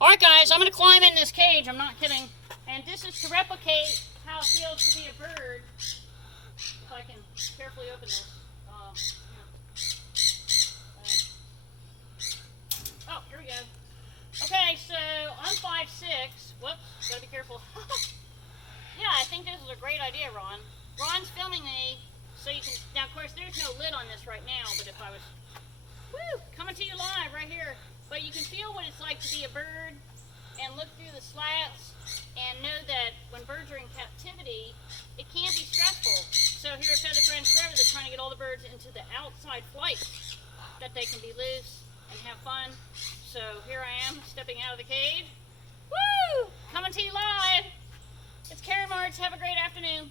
Alright guys, I'm going to climb in this cage, I'm not kidding. And this is to replicate how it feels to be a bird. If I can carefully open this. Oh, here we go. Okay, so I'm 5'6". Whoops, gotta be careful. Yeah, I think this is a great idea, Ron. Ron's filming me, so you can... Now, of course, there's no lid on this right now, but if I was... Woo! Coming to you live right here. But you can feel what it's like to be a bird and look through the slats and know that when birds are in captivity, it can be stressful. So here at Feather Friends Forever, they're trying to get all the birds into the outside flight, that they can be loose and have fun. So here I am, stepping out of the cage. Woo! Coming to you live. It's Marts. Have a great afternoon.